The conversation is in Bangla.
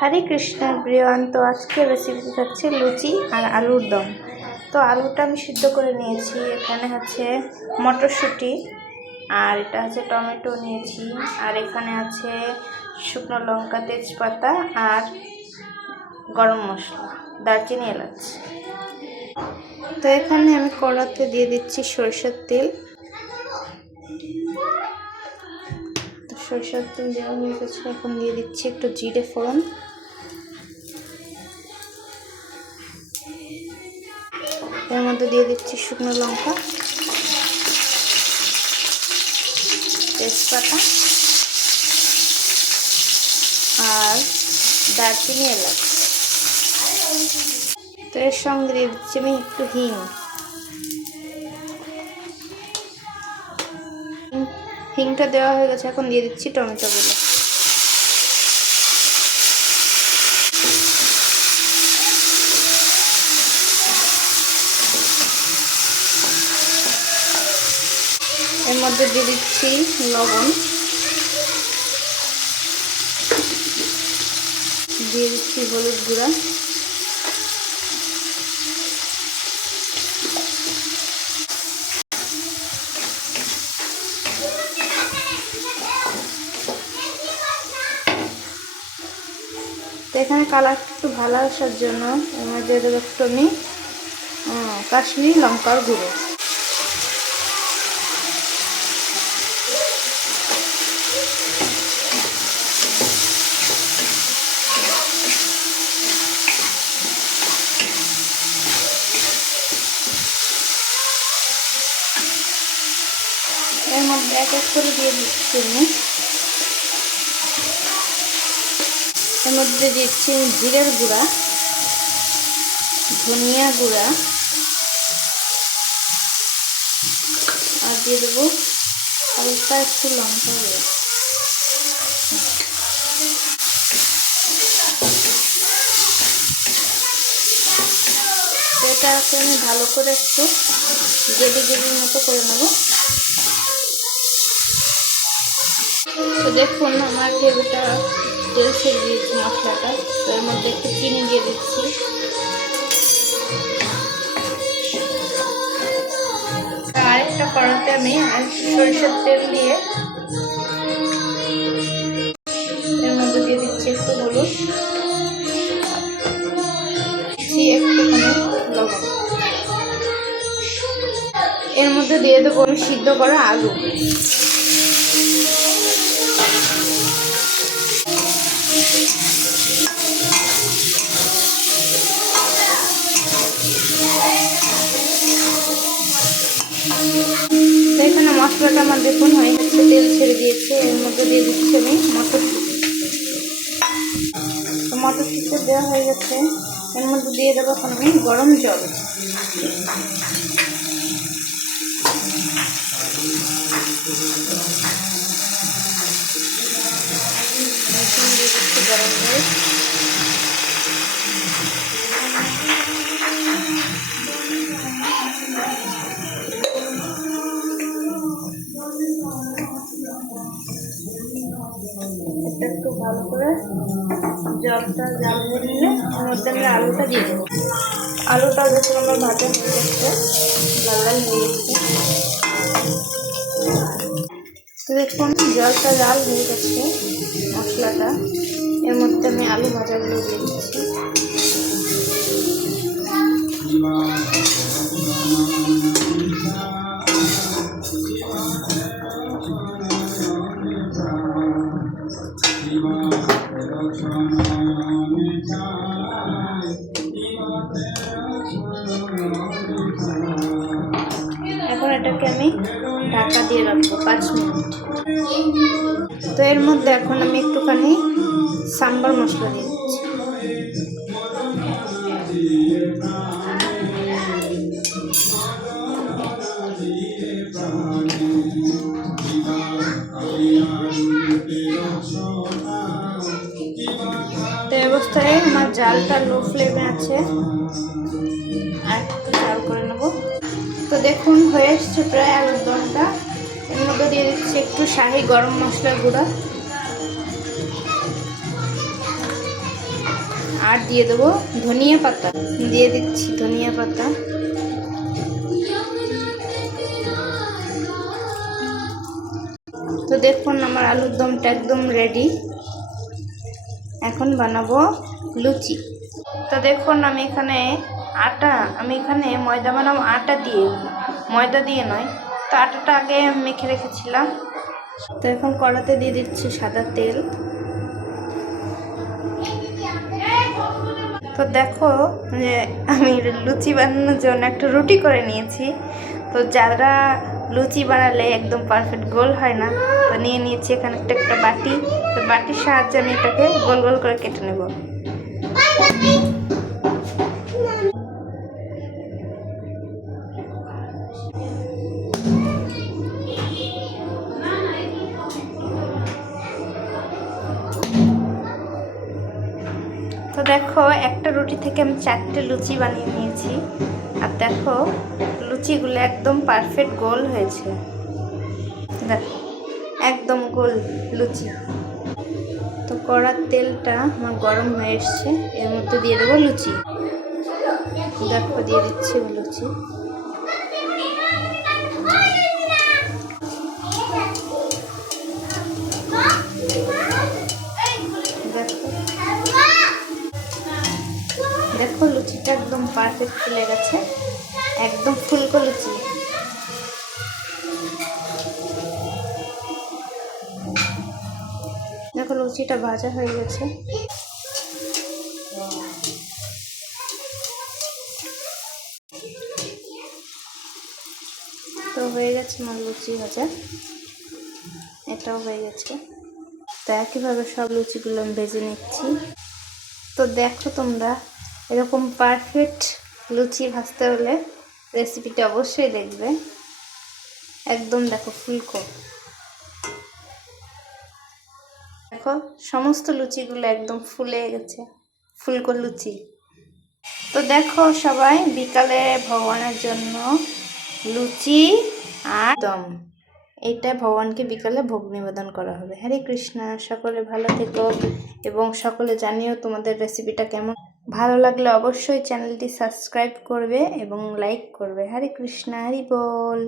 হরে কৃষ্ণ প্রিয়ান। তো আজকে রেসিপি হচ্ছে লুচি আর আলুর দম। তো আলুটা আমি সিদ্ধ করে নিয়েছি, এখানে হচ্ছে মটরশুঁটি আর এটা হচ্ছে টমেটো নিয়েছি, আর এখানে আছে শুকনো লঙ্কা, তেজপাতা আর গরম মশলা, দারচিনি, এলাচ। তো এখানে আমি কড়াতে দিয়ে দিচ্ছি সরষের তেল। সরষের তেল দেওয়া হয়ে গেছে, এখন দিয়ে দিচ্ছি একটু জিরে ফোড়ন, এর মধ্যে দিয়ে দিচ্ছি শুকনো লঙ্কা, তেজপাতা আর দারচিনি, এলাচ। তো এর সঙ্গে দিয়ে দিচ্ছি আমি একটু হিংটা দেওয়া হয়ে গেছে, এখন দিয়ে দিচ্ছি টমেটোগুলো। এর মধ্যে দিয়ে দিচ্ছি লবণ, দিয়ে দিচ্ছি হলুদ গুঁড়া, তো এখানে কালার একটু ভালো আসার জন্য এর মধ্যে দেবো একটু আমি কাশ্মীরি লঙ্কার গুঁড়ো। এর মধ্যে এক এক করে দিয়ে দিচ্ছি আমি, এর মধ্যে দিচ্ছি জিরের গুঁড়া, ধনিয়া গুঁড়া, আর দিয়ে দেবো হালকা একটু লঙ্কা গুঁড়া। এটাকে আমি ভালো করে একটু গ্রেভির মতো করে নেব। তো দেখুন আমার গ্রেভিটা তেল ছেড়ে দিয়েছি মশলাটা, তো এর মধ্যে একটু চিনি দিয়ে দিচ্ছি, আরেকটা কড়াতে আমি সরিষার তেল দিয়ে এর মধ্যে দিয়ে দিচ্ছি একটু হলুদ, একটুখানি লবণ, এর মধ্যে দিয়ে দেবো আমি সিদ্ধ করা আলু। এখানে মশলাটা আমার দেখুন হয়ে গেছে, তেল ছেড়ে দিয়েছে, এর মধ্যে দিয়ে দিচ্ছি আমি মটরশুঁটি। তো মটরশুঁটি দেওয়া হয়ে গেছে, এর মধ্যে দিয়ে দেবো এখন আমি গরম জল। গরম জল একটু ভালো করে জলটা জাল হয়ে নিলে ওর মধ্যে আমরা আলুটা দিয়ে দেবো। আলুটা যখন আমার ভাজা হয়ে যাচ্ছে, লাল লাল হয়ে যাচ্ছে, দেখুন জলটা জাল হয়ে গেছে, মশলাটা এর মধ্যে আমি আলু ভাজাগুলো দিয়ে দিচ্ছি। এখন এটাকে আমি ঢাকা দিয়ে রাখবো 5 মিনিট। তো এর মধ্যে এখন আমি একটুখানি সাম্বার মশলা দিয়ে দিচ্ছি। তো এই অবস্থায় আমার জালটা লো ফ্লেমে আছে, আর একটু জাল করে নেব। তো দেখুন হয়ে এসছে প্রায় আলুর দমটা। এর মধ্যে দিয়ে দিচ্ছি একটু শাহি গরম মশলার গুঁড়া, আর দিয়ে দেবো ধনিয়া পাতা, দিয়ে দিচ্ছি ধনিয়া পাতা। তো দেখুন আমার আলুর দমটা একদম রেডি। এখন বানাবো লুচি। তো দেখুন আমি এখানে ময়দা বানাবো আটা দিয়ে, ময়দা দিয়ে নয়। তো আটাটা আগে মেখে রেখেছিলাম। তো এখন কড়াতে দিয়ে দিচ্ছি সাদা তেল। তো দেখো যে আমি লুচি বানানোর জন্য একটা রুটি করে নিয়েছি। তো যারা লুচি বানালে একদম পারফেক্ট গোল হয় না, তো নিয়ে নিয়েছি এখানে একটা বাটি। তো বাটির সাহায্যে আমি এটাকে গোল গোল করে কেটে নেব। তো দেখো একটা রুটি থেকে আমি 4টে লুচি বানিয়ে নিয়েছি। আর দেখো লুচিগুলো একদম পারফেক্ট গোল হয়েছে, দেখো একদম গোল লুচি। তো কড়ার তেলটা আমার গরম হয়ে এসছে, এর মধ্যে দিয়ে দেবো লুচি। দেখো দিয়ে দিচ্ছি লুচি। দেখো লুচিটা একদম পারফেক্ট ফুলে গেছে, একদম ফুলকো লুচি। দেখো লুচিটা ভাজা হয়ে গেছে। তো হয়ে গেছে আমার লুচি ভাজা, এটাও হয়ে গেছে। তো একইভাবে সব লুচিগুলো আমি ভেজে নিচ্ছি। তো দেখো তোমরা এরকম পারফেক্ট লুচি ভাজতে হলে রেসিপিটা অবশ্যই দেখবে। একদম দেখো ফুলকো, দেখো সমস্ত লুচিগুলো একদম ফুলে গেছে, ফুলকো লুচি। তো দেখো সবাই বিকালে ভগবানের জন্য লুচি আর দম, এইটা ভগবানকে বিকালে ভোগ নিবেদন করা হবে। হরে কৃষ্ণা। সকলে ভালো থেকো এবং সকলে জানিও তোমাদের রেসিপিটা কেমন। ভালো লাগলে অবশ্যই চ্যানেলটি সাবস্ক্রাইব করবে এবং লাইক করবে। হরে কৃষ্ণা, হরি বল।